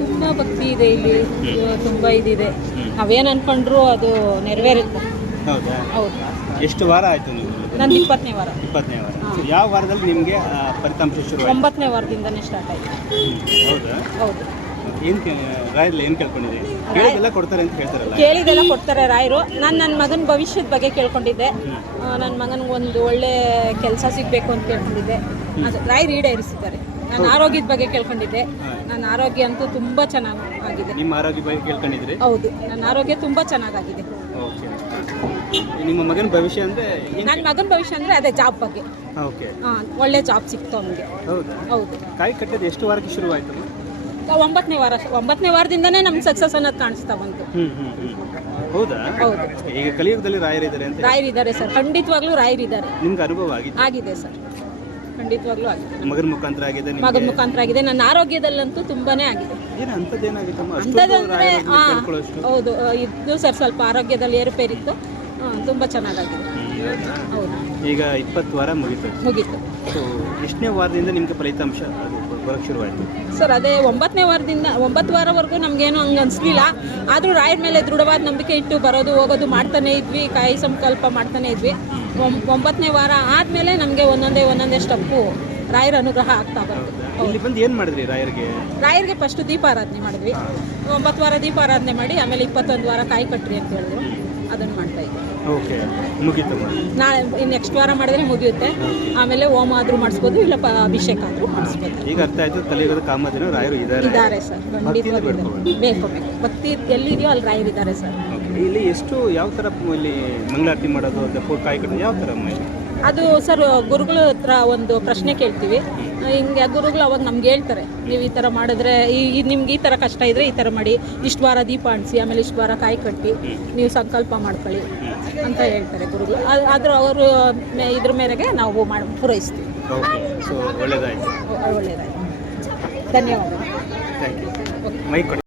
ತುಂಬಾ ಭಕ್ತಿ ಇದೆ ಇಲ್ಲಿ. ತುಂಬಾ ಇದಿದೆ. ನಾವೇನು ಅನ್ಕೊಂಡ್ರು ಅದು ನೆರವೇರುತ್ತೆ. ಹೌದಾ? ಹೌದು. ಎಷ್ಟು ವಾರ ಆಯ್ತು ನೀವು? ನಂದು 20ನೇ ವಾರ. 20ನೇ ವಾರ. ಯಾವ ವಾರದಲ್ಲಿ ನಿಮಗೆ ಫಲಿತಾಂಶ ಶುರು ಆಯ್ತು? 9ನೇ ವಾರದಿಂದನೇ ಸ್ಟಾರ್ಟ್ ಆಯ್ತು. ಹೌದಾ? ಹೌದು. ರಾಯರಲ್ಲಿ ಏನು ಕೇಳ್ಕೊಂಡಿದ್ದೀರಿ? ಕೇಳಿದೆಲ್ಲ ಕೊಡ್ತಾರೆ ಅಂತ ಹೇಳ್ತಾರಲ್ಲ. ಕೇಳಿದೆಲ್ಲ ಕೊಡ್ತಾರೆ ರಾಯರು. ನಾನು ನನ್ನ ಮಗನ ಭವಿಷ್ಯದ ಬಗ್ಗೆ ಕೇಳ್ಕೊಂಡಿದ್ದೆ. ನನ್ನ ಮಗನಿಗೆ ಒಂದು ಒಳ್ಳೆ ಕೆಲಸ ಸಿಗಬೇಕು ಅಂತ ಕೇಳ್ಕೊಂಡಿದ್ದೆ. ಅದು ರಾಯರು ಈಡೇರಿಸಿದ್ದಾರೆ. ನನ್ನ ಆರೋಗ್ಯದ ಬಗ್ಗೆ ಕೇಳ್ಕೊಂಡಿದ್ದೆ. ನನ್ನ ಆರೋಗ್ಯ ಅಂತೂ ತುಂಬ ಚೆನ್ನಾಗಿದೆ. ನಿಮ್ಮ ಆರೋಗ್ಯ ಬಗ್ಗೆ ಕೇಳ್ಕೊಂಡಿದ್ರಿ? ಹೌದು, ನನ್ನ ಆರೋಗ್ಯ ತುಂಬ ಚೆನ್ನಾಗಿದೆ. ಓಕೆ. ನಿಮ್ಮ ಮಗನ ಭವಿಷ್ಯ ಅಂದರೆ? ನನ್ನ ಮಗನ ಭವಿಷ್ಯ ಅಂದರೆ ಅದೇ ಜಾಬ್ ಬಗ್ಗೆ. ಓಕೆ. ಒಳ್ಳೆ ಜಾಬ್ ಸಿಕ್ತು ಅವನಿಗೆ. ಹೌದಾ? ಹೌದು. ಕಾಯಿ ಕಟ್ಟೋದು ಎಷ್ಟು ವಾರಕ್ಕೆ ಶುರುವಾಯಿತು? 9ನೇ ವಾರ. 9ನೇ ವಾರದಿಂದನೇ ನಮ್ಗೆ ಸಕ್ಸಸ್ ಅನ್ನೋದು ಕಾಣಿಸ್ತಾ ಬಂತು. ಹೌದಾ? ಹೌದು. ಈಗ ಕಲಿಯುಗದಲ್ಲಿ ರಾಯರಿದ್ದಾರೆ ಅಂತ? ರಾಯರಿದ್ದಾರೆ ಸರ್, ಖಂಡಿತವಾಗ್ಲೂ ರಾಯರಿದ್ದಾರೆ. ನಿಮ್ಗೆ ಅನುಭವ ಆಗಿದೆ? ಆಗಿದೆ ಸರ್, ಖಂಡಿತವಾಗ್ಲೂ ಆಗಿದೆ. ಮಗನ ಮುಖಾಂತರ ಆಗಿದೆ? ಮಗನ ಮುಖಾಂತರ ಆಗಿದೆ. ನನ್ನ ಆರೋಗ್ಯದಲ್ಲಂತೂ ತುಂಬಾನೇ ಆಗಿದೆ. ಏನು ಅಂಥದ್ದೇನಾಗಿತ್ತಮ್ಮ? ಅಂಥದ್ದಂದ್ರೆ ಹೌದು, ಇದು ಸರ್ ಸ್ವಲ್ಪ ಆರೋಗ್ಯದಲ್ಲಿ ಏರುಪೇರಿತ್ತು. ತುಂಬ ಚೆನ್ನಾಗಾಗಿದೆ. ಹೌದು. ಈಗ 20 ವಾರ ಮುಗೀತು. ಸೊ ಎಷ್ಟನೇ ವಾರದಿಂದ ನಿಮಗೆ ಫಲಿತಾಂಶ ಅದು ಬರೋಕ್ಕೆ ಶುರುವಾಯಿತು? ಸರ್ ಅದೇ 9ನೇ ವಾರದಿಂದ 9 ವಾರವರೆಗೂ ನಮಗೇನು ಹಂಗೆ ಅನಿಸ್ಲಿಲ್ಲ. ಆದರೂ ರಾಯರ ಮೇಲೆ ದೃಢವಾದ ನಂಬಿಕೆ ಇಟ್ಟು ಬರೋದು ಹೋಗೋದು ಮಾಡ್ತಾನೆ ಇದ್ವಿ. ಕಾಯಿ ಸಂಕಲ್ಪ ಮಾಡ್ತಾನೆ ಇದ್ವಿ. 9ನೇ ವಾರ ಆದಮೇಲೆ ನಮಗೆ ಒಂದೊಂದೇ ಸ್ಟೆಪ್ಪು ರಾಯರ ಅನುಗ್ರಹ ಆಗ್ತಾ ಬಂತು. ಇಲ್ಲಿ ಬಂದು ಏನು ಮಾಡಿದ್ರಿ ರಾಯರಿಗೆ? ಫಸ್ಟು ದೀಪಾರಾಧನೆ ಮಾಡಿದ್ವಿ. 9 ವಾರ ದೀಪಾರಾಧನೆ ಮಾಡಿ ಆಮೇಲೆ 21 ವಾರ ಕಾಯಿ ಕಟ್ರಿ ಅಂತ ಹೇಳಿದ್ರು. ಅದನ್ನು ಮಾಡ್ತಾ ಇದ್ವಿ. ಓಕೆ, ಮುಗೀತು. ನಾಳೆ ನೆಕ್ಸ್ಟ್ ವಾರ ಮಾಡಿದ್ರೆ ಮುಗಿಯುತ್ತೆ. ಆಮೇಲೆ ಹೋಮ ಆದರೂ ಮಾಡಿಸ್ಬೋದು, ಇಲ್ಲ ಅಭಿಷೇಕ ಆದರೂ ಮಾಡಿಸ್ಬೋದು. ಈಗ ಅರ್ಥ ಆಯಿತು, ಕಲಿಯುಗದ ಕಾಮಧೇನು ರಾಯರು ಇದ್ದಾರೆ ಸರ್. ಖಂಡಿತವಾಗ್ಲೂ ಬೇಕು. ಭಕ್ತಿ ಎಲ್ಲಿದೆಯೋ ಅಲ್ಲಿ ರಾಯರು ಇದ್ದಾರೆ ಸರ್. ಇಲ್ಲಿ ಎಷ್ಟು ಯಾವ ಥರ ಇಲ್ಲಿ ಮಂಗಳಾರತಿ ಮಾಡೋದು ಅಥವಾ ಕಾಯಿ ಕಟ್ಟೋದು ಯಾವ ಥರ? ಅದು ಸರ್ ಗುರುಗಳ ಹತ್ರ ಒಂದು ಪ್ರಶ್ನೆ ಕೇಳ್ತೀವಿ. ಹಿಂಗೆ ಗುರುಗಳು ಅವಾಗ ನಮ್ಗೆ ಹೇಳ್ತಾರೆ, ನೀವು ಈ ಥರ ಮಾಡಿದ್ರೆ ನಿಮ್ಗೆ ಈ ಥರ ಕಷ್ಟ ಇದ್ದರೆ ಈ ಥರ ಮಾಡಿ, ಇಷ್ಟು ವಾರ ದೀಪ ಅಂಟಿಸಿ, ಆಮೇಲೆ ಇಷ್ಟು ವಾರ ಕಾಯಿ ಕಟ್ಟಿ ನೀವು ಸಂಕಲ್ಪ ಮಾಡ್ಕೊಳ್ಳಿ ಅಂತ ಹೇಳ್ತಾರೆ ಗುರುಗಳು. ಆದರೂ ಅವರು ಇದ್ರ ಮೇರೆಗೆ ನಾವು ಪೂರೈಸ್ತೀವಿ. ಸೊ ಒಳ್ಳೆಯದಾಯಿತು. ಒಳ್ಳೆಯದಾಯಿತು. ಧನ್ಯವಾದ. Thank you. ಮೈಕ್ ಕೊಡಿ.